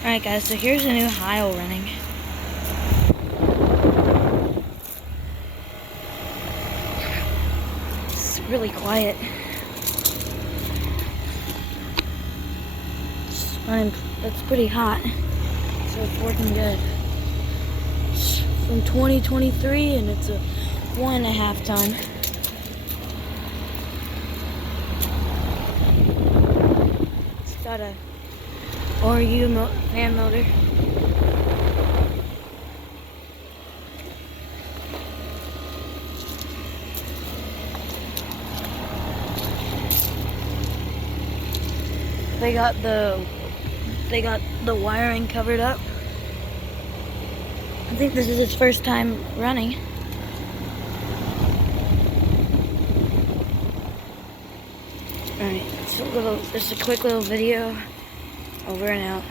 Alright guys, so here's a new Heil running. It's really quiet. It's pretty hot, so it's working good. It's from 2023 and it's a 1.5 ton. It's got a RU fan motor. They got the wiring covered up. I think this is his first time running. Alright, just a quick little video. Over and out.